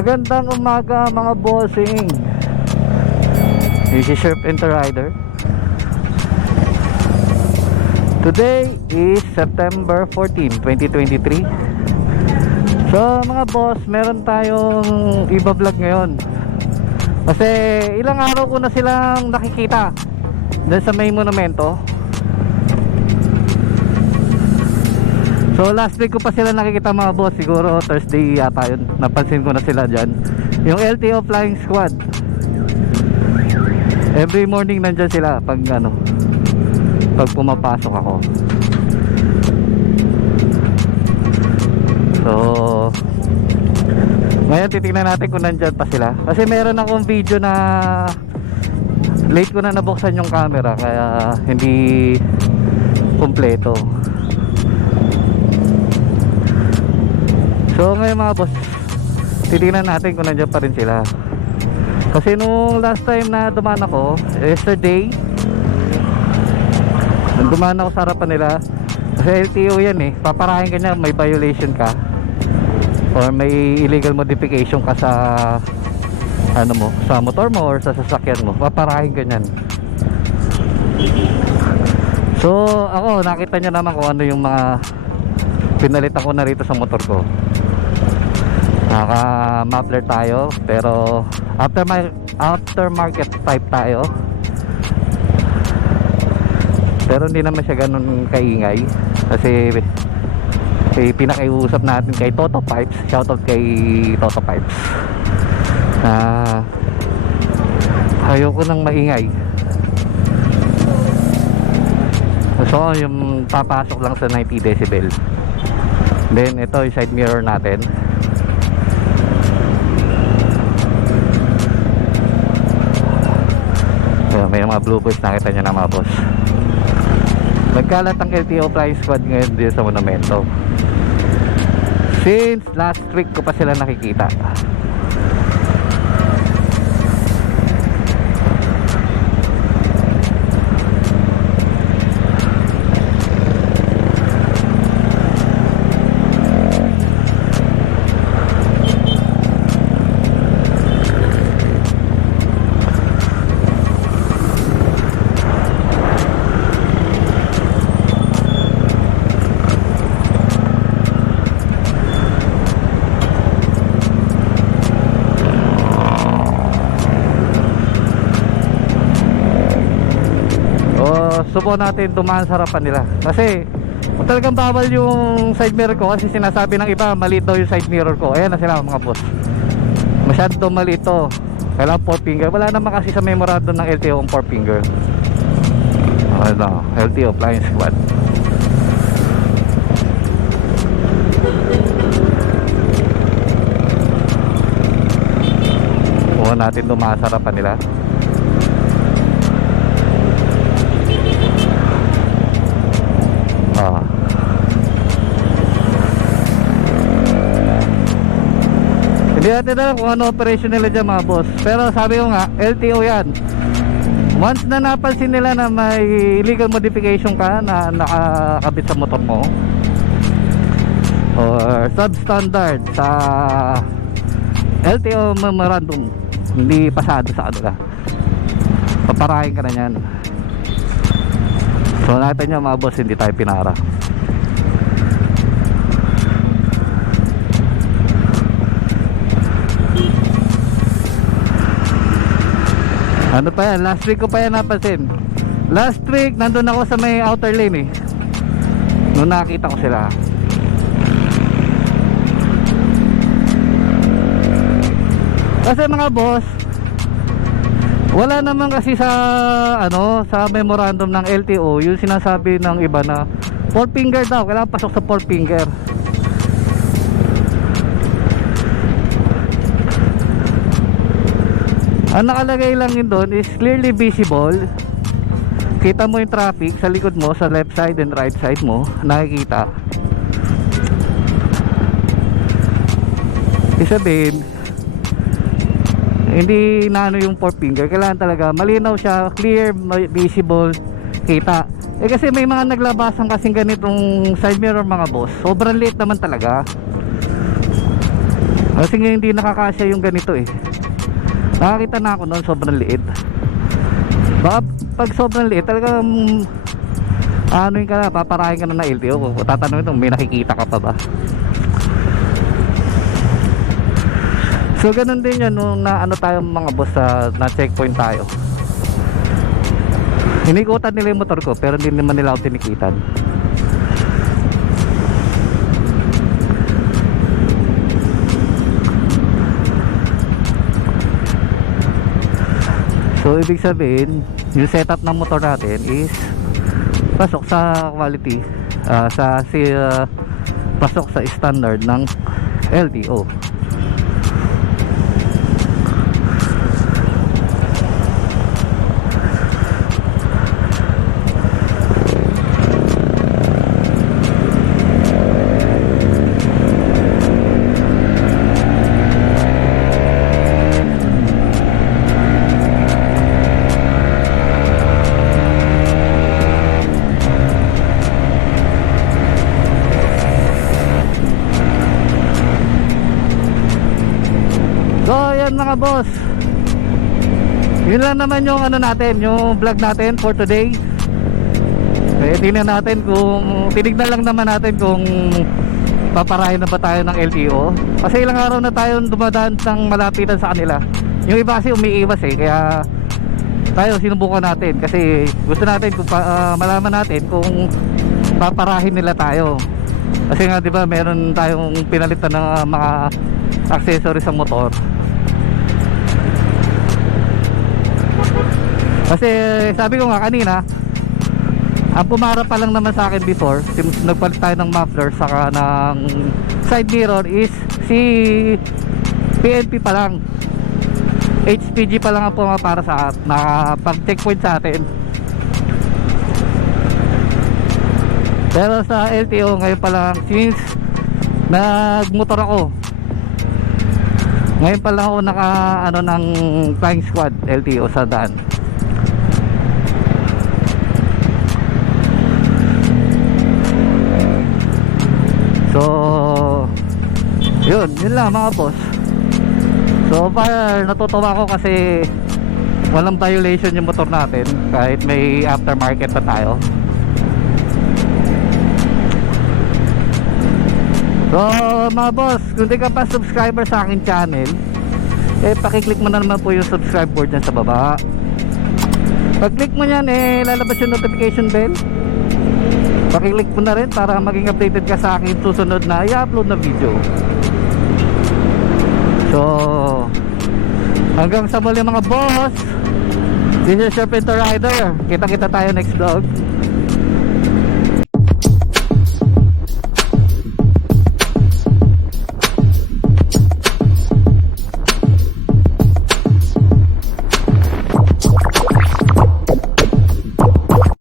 Magandang umaga mga bossing. This is Surf Rider. Today is September 14, 2023. So mga boss, meron tayong iba-vlog ngayon. Kasi ilang araw ko na silang nakikita dun sa may monumento. So last week ko pa sila nakikita mga boss, siguro Thursday yata yun. Napansin ko na sila dyan. Yung LTO Flying Squad. Every morning nandyan sila pag pag pumapasok ako. So ngayon titignan natin kung nandyan pa sila. Kasi meron akong video na late ko na nabuksan yung camera, kaya hindi kompleto. So ngayon mga boss, titignan natin kung nandiyan pa rin sila. Kasi nung last time na dumaan ako, yesterday, nung dumaan ako sa harapan nila, kasi LTO yan eh, paparahin ka niya, may violation ka or may illegal modification ka sa sa motor mo or sa sasakyan mo, paparahin ka niyan. So ako, nakita niya naman kung ano yung mga pinalitan ko na rito sa motor ko. Naka muffler tayo, pero aftermarket type tayo, pero hindi naman siya ganun kaingay. Kasi pinakiusap natin kay Toto Pipes, shoutout kay Toto Pipes, ayoko nang maingay. So yung papasok lang sa 90 decibel. Then ito yung side mirror natin. May mga blue boys, nakita nyo na mga boss. Nagkalat ang LTO Flying Squad ngayon dito sa monumento. Since last week ko pa sila nakikita. Subukan natin dumaan sa harapan nila. Kasi talagang bawal yung side mirror ko, kasi sinasabi ng iba maliit daw yung side mirror ko. Ayan na sila mga boss, masyado maliit to, kailangan 4 finger. Wala naman kasi sa memorandum ng LTO ang 4 finger. LTO Flying Squad. Subukan natin dumaan sa harapan nila. Hindi natin alam kung ano operation nila dyan mga boss, pero sabi ko nga, LTO yan. Once na napansin nila na may illegal modification ka na nakakabit sa motor mo or substandard sa LTO memorandum, hindi pasado sa kanila, paparahin ka na yan. So nakita nyo mga boss, hindi tayo pinara. Ano pa yan, last week ko pa yan napansin. Last week nandun ako sa may outer lane eh, nung nakita ko sila. Kasi mga boss, wala naman kasi sa sa memorandum ng LTO yung sinasabi ng iba na 4 finger daw, kailangan pasok sa 4 finger. Ang nakalagay lang yun doon is clearly visible. Kita mo yung traffic sa likod mo, sa left side and right side mo, nakikita. Isabihin, hindi na yung 4 finger, kailangan talaga malinaw siya, clear, visible, kita. Kasi may mga naglabasan kasing ganitong side mirror mga boss, sobrang liit naman talaga. Kasi nga hindi nakakasya yung ganito eh. Nakakita na ako noon, sobrang liit. Baka pag sobrang liit talagang ano yung ka na, paparahin ka na ng LTO. Tatanungin ito, may nakikita ka pa ba? So ganun din yan nung na ano tayo mga boss, na checkpoint tayo. Hinikutan nila yung motor ko pero hindi naman nila ako tinikitan. So ibig sabihin yung setup ng motor natin is pasok sa quality, pasok sa standard ng LTO. So ayan mga boss, yun lang naman yung ano natin, yung vlog natin for today. Tingnan natin kung, tinignan lang naman natin kung paparahin na ba tayo ng LTO. Kasi ilang araw na tayo dumadaan ng malapitan sa kanila. Yung iba kasi umiiwas eh, kaya tayo sinubukan natin. Kasi gusto natin kung malaman natin kung paparahin nila tayo. Kasi nga diba meron tayong pinalitan ng mga accessories sa motor. Kasi sabi ko nga kanina, ang pumara pa lang naman sa akin before, nagpalit tayo ng muffler saka ng side mirror is si PNP pa lang. HPG pa lang ang pumapara sa pag checkpoint sa atin. Pero sa LTO ngayon pa lang, since nagmotor ako, ngayon pa lang ako naka ano ng flying squad LTO sa daan. So yun lang mga boss. So far natutuwa ako kasi walang violation yung motor natin kahit may aftermarket pa tayo. So mga boss, kung di ka pa subscriber sa akin channel, pakiclick mo na naman po yung subscribe board dyan sa baba. Pag click mo yan, lalabas yung notification bell. Pakiclick mo na rin para maging updated ka sa akin susunod na i-upload na video. So hanggang sa muli mga boss, this is your Pinto Rider. Kita tayo next vlog.